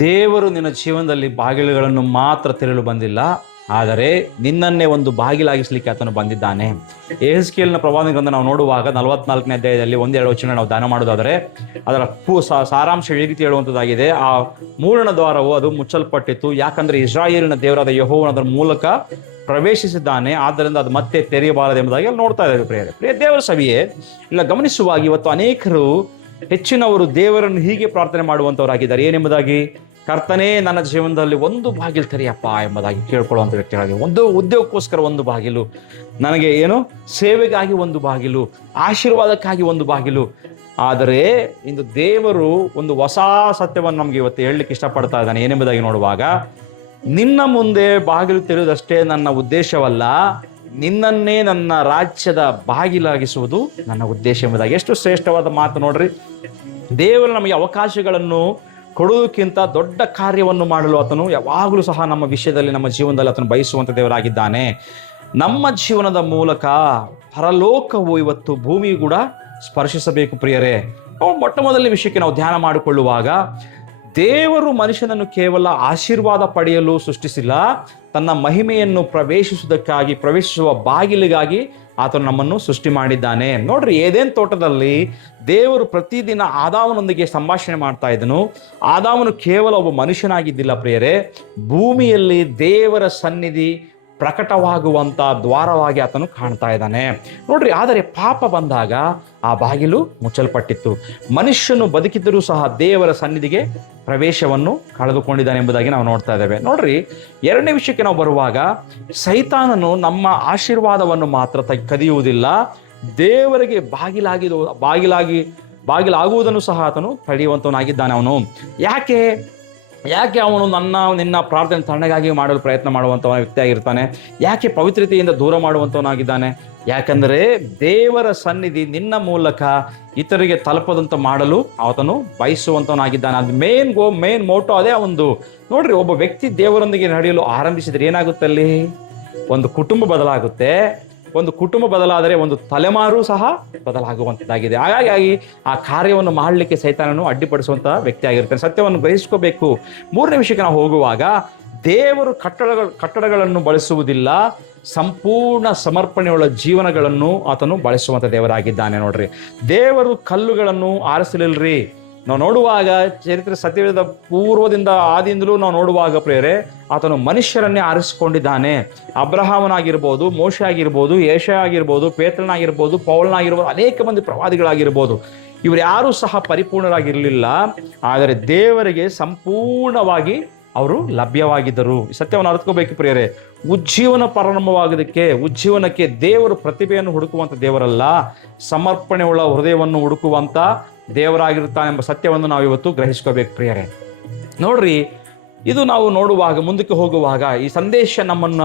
ದೇವರು ನಿನ್ನ ಜೀವನದಲ್ಲಿ ಬಾಗಿಲುಗಳನ್ನು ಮಾತ್ರ ತೆರಳು ಬಂದಿಲ್ಲ, ಆದರೆ ನಿನ್ನನ್ನೇ ಒಂದು ಬಾಗಿಲಾಗಿಸ್ಲಿಕ್ಕೆ ಆತನು ಬಂದಿದ್ದಾನೆ. ಯೆಹೆಜ್ಕೇಲನ ಪ್ರವಾದನೆ ಗ್ರಂಥ ನಾವು ನೋಡುವಾಗ 44ನೇ ಅಧ್ಯಾಯದಲ್ಲಿ 1-2 ವಚನ ನಾವು ದಾನ ಮಾಡೋದಾದರೆ ಅದರ ಸಾರಾಂಶ ಈ ರೀತಿ ಹೇಳುವಂಥದ್ದಾಗಿದೆ. ಆ ಮೂರಣ ದ್ವಾರವು ಅದು ಮುಚ್ಚಲ್ಪಟ್ಟಿತ್ತು, ಯಾಕಂದ್ರೆ ಇಸ್ರಾಯೇಲಿನ ದೇವರಾದ ಯೆಹೋವನು ಅದರ ಮೂಲಕ ಪ್ರವೇಶಿಸಿದ್ದಾನೆ, ಆದ್ದರಿಂದ ಅದು ಮತ್ತೆ ತೆರೆಯಬಾರದು ಎಂಬುದಾಗಿ ಅಲ್ಲಿ ನೋಡ್ತಾ ಇದ್ದಾರೆ. ಪ್ರಿಯ ದೇವರ ಸಭೆಯೇ, ಇಲ್ಲ ಗಮನಿಸುವಾಗಿ ಇವತ್ತು ಅನೇಕರು ಹೆಚ್ಚಿನವರು ದೇವರನ್ನು ಹೀಗೆ ಪ್ರಾರ್ಥನೆ ಮಾಡುವಂಥವರಾಗಿದ್ದಾರೆ. ಏನೆಂಬುದಾಗಿ, ಕರ್ತನೇ ನನ್ನ ಜೀವನದಲ್ಲಿ ಒಂದು ಬಾಗಿಲು ತೆರೆಯಪ್ಪ ಎಂಬುದಾಗಿ ಕೇಳ್ಕೊಳ್ಳುವಂಥ ವ್ಯಕ್ತಿಗಳಾಗಿ, ಒಂದು ಉದ್ಯೋಗಕ್ಕೋಸ್ಕರ ಒಂದು ಬಾಗಿಲು, ನನಗೆ ಏನು ಸೇವೆಗಾಗಿ ಒಂದು ಬಾಗಿಲು, ಆಶೀರ್ವಾದಕ್ಕಾಗಿ ಒಂದು ಬಾಗಿಲು. ಆದರೆ ಇಂದು ದೇವರು ಒಂದು ಹೊಸ ಸತ್ಯವನ್ನು ನಮಗೆ ಇವತ್ತು ಹೇಳಲಿಕ್ಕೆ ಇಷ್ಟಪಡ್ತಾ ಇದ್ದಾನೆ. ಏನೆಂಬುದಾಗಿ ನೋಡುವಾಗ, ನಿನ್ನ ಮುಂದೆ ಬಾಗಿಲು ತೆರೆಯುವುದಷ್ಟೇ ನನ್ನ ಉದ್ದೇಶವಲ್ಲ, ನಿನ್ನನ್ನೇ ನನ್ನ ರಾಜ್ಯದ ಬಾಗಿಲಾಗಿಸುವುದು ನನ್ನ ಉದ್ದೇಶ ಎಂಬುದಾಗಿ. ಎಷ್ಟು ಶ್ರೇಷ್ಠವಾದ ಮಾತು ನೋಡ್ರಿ. ದೇವರು ನಮಗೆ ಅವಕಾಶಗಳನ್ನು ಕೊಡುವುದಕ್ಕಿಂತ ದೊಡ್ಡ ಕಾರ್ಯವನ್ನು ಮಾಡಲು ಆತನು ಯಾವಾಗಲೂ ಸಹ ನಮ್ಮ ವಿಷಯದಲ್ಲಿ, ನಮ್ಮ ಜೀವನದಲ್ಲಿ ಆತನು ಬಯಸುವಂಥ ದೇವರಾಗಿದ್ದಾನೆ. ನಮ್ಮ ಜೀವನದ ಮೂಲಕ ಪರಲೋಕವು ಇವತ್ತು ಭೂಮಿಯು ಕೂಡ ಸ್ಪರ್ಶಿಸಬೇಕು. ಪ್ರಿಯರೇ, ಮೊಟ್ಟ ಮೊದಲನೇ ವಿಷಯಕ್ಕೆ ನಾವು ಧ್ಯಾನ ಮಾಡಿಕೊಳ್ಳುವಾಗ, ದೇವರು ಮನುಷ್ಯನನ್ನು ಕೇವಲ ಆಶೀರ್ವಾದ ಪಡೆಯಲು ಸೃಷ್ಟಿಸಿಲ್ಲ, ತನ್ನ ಮಹಿಮೆಯನ್ನು ಪ್ರವೇಶಿಸುವ ಬಾಗಿಲಿಗಾಗಿ ಆತನು ನಮ್ಮನ್ನು ಸೃಷ್ಟಿ ಮಾಡಿದ್ದಾನೆ. ನೋಡ್ರಿ, ಏದೇನ್ ತೋಟದಲ್ಲಿ ದೇವರು ಪ್ರತಿದಿನ ಆದಾಮನೊಂದಿಗೆ ಸಂಭಾಷಣೆ ಮಾಡ್ತಾ ಇದ್ದನು. ಆದಾಮನು ಕೇವಲ ಒಬ್ಬ ಮನುಷ್ಯನಾಗಿದ್ದಿಲ್ಲ ಪ್ರಿಯರೇ, ಭೂಮಿಯಲ್ಲಿ ದೇವರ ಸನ್ನಿಧಿ ಪ್ರಕಟವಾಗುವಂಥ ದ್ವಾರವಾಗಿ ಆತನು ಕಾಣ್ತಾ ಇದ್ದಾನೆ. ನೋಡ್ರಿ, ಆದರೆ ಪಾಪ ಬಂದಾಗ ಆ ಬಾಗಿಲು ಮುಚ್ಚಲ್ಪಟ್ಟಿತ್ತು. ಮನುಷ್ಯನು ಬದುಕಿದ್ದರೂ ಸಹ ದೇವರ ಸನ್ನಿಧಿಗೆ ಪ್ರವೇಶವನ್ನು ಕಳೆದುಕೊಂಡಿದ್ದಾನೆ ಎಂಬುದಾಗಿ ನಾವು ನೋಡ್ತಾ ಇದ್ದೇವೆ. ನೋಡ್ರಿ, ಎರಡನೇ ವಿಷಯಕ್ಕೆ ನಾವು ಬರುವಾಗ, ಸೈತಾನನು ನಮ್ಮ ಆಶೀರ್ವಾದವನ್ನು ಮಾತ್ರ ಕದಿಯುವುದಿಲ್ಲ, ದೇವರಿಗೆ ಬಾಗಿಲಾಗುವುದನ್ನು ಸಹ ಆತನು ತಡೆಯುವಂತವನಾಗಿದ್ದಾನೆ. ಅವನು ಯಾಕೆ ಅವನು ನಿನ್ನ ಪ್ರಾರ್ಥನೆ ತಣ್ಣಗಾಗಿ ಮಾಡಲು ಪ್ರಯತ್ನ ಮಾಡುವಂಥವನ ವ್ಯಕ್ತಿಯಾಗಿರ್ತಾನೆ? ಯಾಕೆ ಪವಿತ್ರತೆಯಿಂದ ದೂರ ಮಾಡುವಂಥವನಾಗಿದ್ದಾನೆ? ಯಾಕಂದರೆ ದೇವರ ಸನ್ನಿಧಿ ನಿನ್ನ ಮೂಲಕ ಇತರಿಗೆ ತಲುಪದಂತ ಮಾಡಲು ಆತನು ಬಯಸುವಂಥವನಾಗಿದ್ದಾನೆ. ಅದು ಮೇನ್ ಮೋಟೋ ಅದೇ ಒಂದು. ನೋಡ್ರಿ, ಒಬ್ಬ ವ್ಯಕ್ತಿ ದೇವರೊಂದಿಗೆ ನಡೆಯಲು ಆರಂಭಿಸಿದ್ರೆ ಏನಾಗುತ್ತೆ? ಅಲ್ಲಿ ಒಂದು ಕುಟುಂಬ ಬದಲಾಗುತ್ತೆ. ಒಂದು ಕುಟುಂಬ ಬದಲಾದರೆ ಒಂದು ತಲೆಮಾರು ಸಹ ಬದಲಾಗುವಂಥದ್ದಾಗಿದೆ. ಹಾಗಾಗಿ ಆ ಕಾರ್ಯವನ್ನು ಮಾಡಲಿಕ್ಕೆ ಸೈತಾನನು ಅಡ್ಡಿಪಡಿಸುವಂತಹ ವ್ಯಕ್ತಿ ಆಗಿರ್ತಾನೆ. ಸತ್ಯವನ್ನು ಗ್ರಹಿಸ್ಕೋಬೇಕು. ಮೂರನೇ ವಿಷಯಕ್ಕೆ ನಾವು ಹೋಗುವಾಗ, ದೇವರು ಕಟ್ಟಡಗಳನ್ನು ಬಳಸುವುದಿಲ್ಲ, ಸಂಪೂರ್ಣ ಸಮರ್ಪಣೆಯುಳ್ಳ ಜೀವನಗಳನ್ನು ಆತನು ಬಳಸುವಂಥ ದೇವರಾಗಿದ್ದಾನೆ. ನೋಡ್ರಿ, ದೇವರು ಕಲ್ಲುಗಳನ್ನು ಆರಿಸಲಿಲ್ರಿ. ನಾವು ನೋಡುವಾಗ ಚರಿತ್ರೆ ಸತ್ಯವೇದ ಪೂರ್ವದಿಂದ ಆದಿಂದಲೂ ನಾವು ನೋಡುವಾಗ ಪ್ರಿಯರೇ, ಆತನು ಮನುಷ್ಯರನ್ನೇ ಆರಿಸಿಕೊಂಡಿದ್ದಾನೆ. ಅಬ್ರಹಾಮನಾಗಿರ್ಬೋದು, ಮೋಶೆ ಆಗಿರ್ಬೋದು, ಯೆಶಯ ಆಗಿರ್ಬೋದು, ಪೇತ್ರನಾಗಿರ್ಬೋದು, ಪೌಲನಾಗಿರ್ಬೋದು, ಅನೇಕ ಮಂದಿ ಪ್ರವಾದಿಗಳಾಗಿರ್ಬೋದು, ಇವರು ಯಾರೂ ಸಹ ಪರಿಪೂರ್ಣರಾಗಿರಲಿಲ್ಲ. ಆದರೆ ದೇವರಿಗೆ ಸಂಪೂರ್ಣವಾಗಿ ಅವರು ಲಭ್ಯವಾಗಿದ್ದರು. ಸತ್ಯವನ್ನು ಅರ್ಥಕೋಬೇಕು ಪ್ರಿಯರೇ. ಉಜ್ಜೀವನಕ್ಕೆ ದೇವರು ಪ್ರತಿಭೆಯನ್ನು ಹುಡುಕುವಂಥ ದೇವರಲ್ಲ, ಸಮರ್ಪಣೆಯುಳ್ಳ ಹೃದಯವನ್ನು ಹುಡುಕುವಂಥ ದೇವರಾಗಿರುತ್ತಾನೆ ಎಂಬ ಸತ್ಯವನ್ನು ನಾವು ಇವತ್ತು ಗ್ರಹಿಸ್ಕೋಬೇಕು ಪ್ರಿಯರೇ. ನೋಡ್ರಿ, ಇದು ನಾವು ನೋಡುವಾಗ, ಮುಂದಕ್ಕೆ ಹೋಗುವಾಗ ಈ ಸಂದೇಶ ನಮ್ಮನ್ನ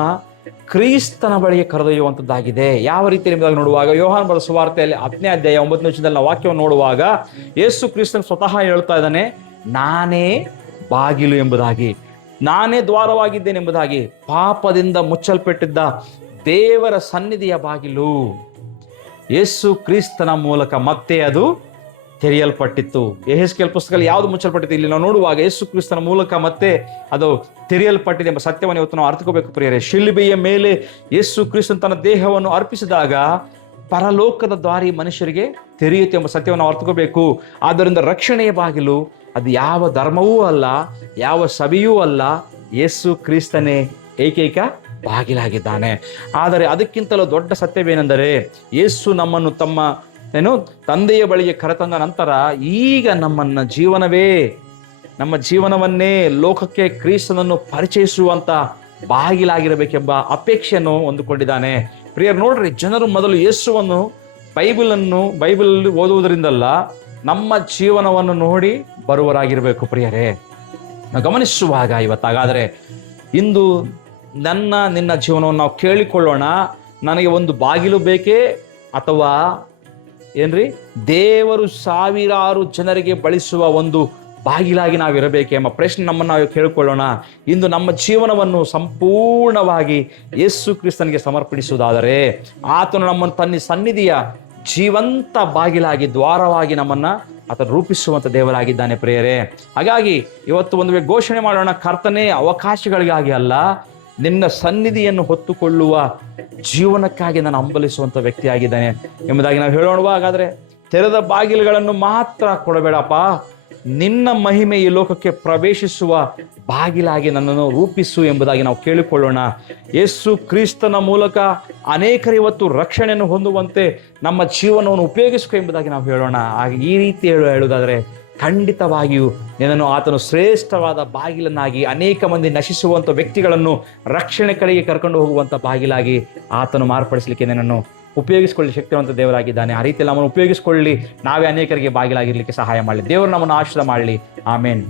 ಕ್ರಿಸ್ತನ ಬಳಿಗೆ ಕರೆದೊಯ್ಯುವಂಥದ್ದಾಗಿದೆ. ಯಾವ ರೀತಿ ಎಂಬುದಾಗಿ ನೋಡುವಾಗ, ಯೋಹಾನ ಬರೆದ ಸುವಾರ್ತೆಯಲ್ಲಿ 10ನೇ ಅಧ್ಯಾಯ 9ನೇ ವಚನದಲ್ಲಿ ನಾವು ವಾಕ್ಯವನ್ನು ನೋಡುವಾಗ, ಯೇಸು ಕ್ರಿಸ್ತನು ಸ್ವತಃ ಹೇಳ್ತಾ ಇದ್ದಾನೆ, ನಾನೇ ಬಾಗಿಲು ಎಂಬುದಾಗಿ, ನಾನೇ ದ್ವಾರವಾಗಿದ್ದೇನೆ ಎಂಬುದಾಗಿ. ಪಾಪದಿಂದ ಮುಚ್ಚಲ್ಪಟ್ಟಿದ್ದ ದೇವರ ಸನ್ನಿಧಿಯ ಬಾಗಿಲು ಯೇಸು ಕ್ರಿಸ್ತನ ಮೂಲಕ ಮತ್ತೆ ಅದು ತೆರೆಯಲ್ಪಟ್ಟಿತ್ತು. ಯೆಹೆಜ್ಕೇಲ ಪುಸ್ತಕದಲ್ಲಿ ಯಾವುದು ಮುಚ್ಚಲ್ಪಟ್ಟಿತ್ತು? ಇಲ್ಲಿ ನಾವು ನೋಡುವಾಗ ಯೇಸು ಕ್ರಿಸ್ತನ ಮೂಲಕ ಮತ್ತೆ ಅದು ತೆರೆಯಲ್ಪಟ್ಟಿದೆ ಎಂಬ ಸತ್ಯವನ್ನು ಇವತ್ತು ನಾವು ಅರ್ಥಕೋಬೇಕು ಪ್ರಿಯರೇ. ಶಿಲುಬೆಯ ಮೇಲೆ ಯೇಸು ಕ್ರಿಸ್ತನ ತನ್ನ ದೇಹವನ್ನು ಅರ್ಪಿಸಿದಾಗ ಪರಲೋಕದ ದ್ವಾರಿ ಮನುಷ್ಯರಿಗೆ ತೆರೆಯುತ್ತೆ ಎಂಬ ಸತ್ಯವನ್ನು ನಾವು ಅರ್ಥಕೋಬೇಕು. ಆದ್ದರಿಂದ ರಕ್ಷಣೆಯ ಬಾಗಿಲು ಅದು ಯಾವ ಧರ್ಮವೂ ಅಲ್ಲ, ಯಾವ ಸಭೆಯೂ ಅಲ್ಲ, ಯೇಸು ಕ್ರಿಸ್ತನೇ ಏಕೈಕ ಬಾಗಿಲಾಗಿದ್ದಾನೆ. ಆದರೆ ಅದಕ್ಕಿಂತಲೂ ದೊಡ್ಡ ಸತ್ಯವೇನೆಂದರೆ, ಯೇಸು ನಮ್ಮನ್ನು ತಂದೆಯ ಬಳಿಗೆ ಕರೆತಂದ ನಂತರ ಈಗ ನಮ್ಮ ಜೀವನವನ್ನೇ ಲೋಕಕ್ಕೆ ಕ್ರಿಸ್ತನನ್ನು ಪರಿಚಯಿಸುವಂತ ಬಾಗಿಲಾಗಿರಬೇಕೆಂಬ ಅಪೇಕ್ಷೆಯನ್ನು ಹೊಂದಿಕೊಂಡಿದ್ದಾನೆ. ಪ್ರಿಯರು, ನೋಡ್ರಿ, ಜನರು ಮೊದಲು ಯೇಸುವನ್ನು ಬೈಬಲ್ ಓದುವುದರಿಂದಲ್ಲ, ನಮ್ಮ ಜೀವನವನ್ನು ನೋಡಿ ಬರುವರಾಗಿರಬೇಕು ಪ್ರಿಯರೇ. ಗಮನಿಸುವಾಗ ಇವತ್ತಾಗಾದರೆ ಇಂದು ನಿನ್ನ ಜೀವನವನ್ನು ನಾವು ಕೇಳಿಕೊಳ್ಳೋಣ. ನನಗೆ ಒಂದು ಬಾಗಿಲು ಬೇಕೇ, ಅಥವಾ ದೇವರು ಸಾವಿರಾರು ಜನರಿಗೆ ಬಳಸುವ ಒಂದು ಬಾಗಿಲಾಗಿ ನಾವಿರಬೇಕೆ ಎಂಬ ಪ್ರಶ್ನೆ ನಮ್ಮನ್ನು ನಾವು ಕೇಳಿಕೊಳ್ಳೋಣ. ಇಂದು ನಮ್ಮ ಜೀವನವನ್ನು ಸಂಪೂರ್ಣವಾಗಿ ಯೇಸು ಕ್ರಿಸ್ತನಿಗೆ ಸಮರ್ಪಿಸುವುದಾದರೆ ಆತನು ನಮ್ಮನ್ನು ತನ್ನ ಸನ್ನಿಧಿಯ ಜೀವಂತ ಬಾಗಿಲಾಗಿ, ದ್ವಾರವಾಗಿ ನಮ್ಮನ್ನು ಆತನು ರೂಪಿಸುವಂಥ ದೇವರಾಗಿದ್ದಾನೆ ಪ್ರಿಯರೇ. ಹಾಗಾಗಿ ಇವತ್ತು ಒಂದು ಘೋಷಣೆ ಮಾಡೋಣ, ಕರ್ತನೇ ಅವಕಾಶಗಳಿಗಾಗಿ ಅಲ್ಲ, ನಿನ್ನ ಸನ್ನಿಧಿಯನ್ನು ಹೊತ್ತುಕೊಳ್ಳುವ ಜೀವನಕ್ಕಾಗಿ ನಾನು ಹಂಬಲಿಸುವಂಥ ವ್ಯಕ್ತಿಯಾಗಿದ್ದಾನೆ ಎಂಬುದಾಗಿ ನಾವು ಹೇಳೋಣ. ಹಾಗಾದರೆ ತೆರೆದ ಬಾಗಿಲುಗಳನ್ನು ಮಾತ್ರ ಕೊಡಬೇಡಪ್ಪ, ನಿನ್ನ ಮಹಿಮೆ ಈ ಲೋಕಕ್ಕೆ ಪ್ರವೇಶಿಸುವ ಬಾಗಿಲಾಗಿ ನನ್ನನ್ನು ರೂಪಿಸು ಎಂಬುದಾಗಿ ನಾವು ಕೇಳಿಕೊಳ್ಳೋಣ. ಯೇಸು ಕ್ರಿಸ್ತನ ಮೂಲಕ ಅನೇಕರು ಇವತ್ತು ರಕ್ಷಣೆಯನ್ನು ಹೊಂದುವಂತೆ ನಮ್ಮ ಜೀವನವನ್ನು ಉಪಯೋಗಿಸಿಕೊ ಎಂಬುದಾಗಿ ನಾವು ಹೇಳೋಣ. ಹಾಗೆ ಈ ರೀತಿ ಹೇಳುವುದಾದರೆ ಖಂಡಿತವಾಗಿಯೂ ನಿನ್ನನ್ನು ಆತನು ಶ್ರೇಷ್ಠವಾದ ಬಾಗಿಲನ್ನಾಗಿ, ಅನೇಕ ಮಂದಿ ನಶಿಸುವಂಥ ವ್ಯಕ್ತಿಗಳನ್ನು ರಕ್ಷಣೆ ಕಡೆಗೆ ಕರ್ಕೊಂಡು ಹೋಗುವಂಥ ಬಾಗಿಲಾಗಿ ಆತನು ಮಾರ್ಪಡಿಸಲಿಕ್ಕೆ ನಿನ್ನನ್ನು ಉಪಯೋಗಿಸಿಕೊಳ್ಳಿ ಶಕ್ತಿವಂತ ದೇವರಾಗಿದ್ದಾನೆ. ಆ ರೀತಿಯಲ್ಲಿ ನಮ್ಮನ್ನು ಉಪಯೋಗಿಸಿಕೊಳ್ಳಿ, ನಾವೇ ಅನೇಕರಿಗೆ ಬಾಗಿಲಾಗಿರ್ಲಿಕ್ಕೆ ಸಹಾಯ ಮಾಡಲಿ. ದೇವರು ನಮ್ಮನ್ನು ಆಶೀರ್ವಾದ ಮಾಡಲಿ. ಆಮೇನ್.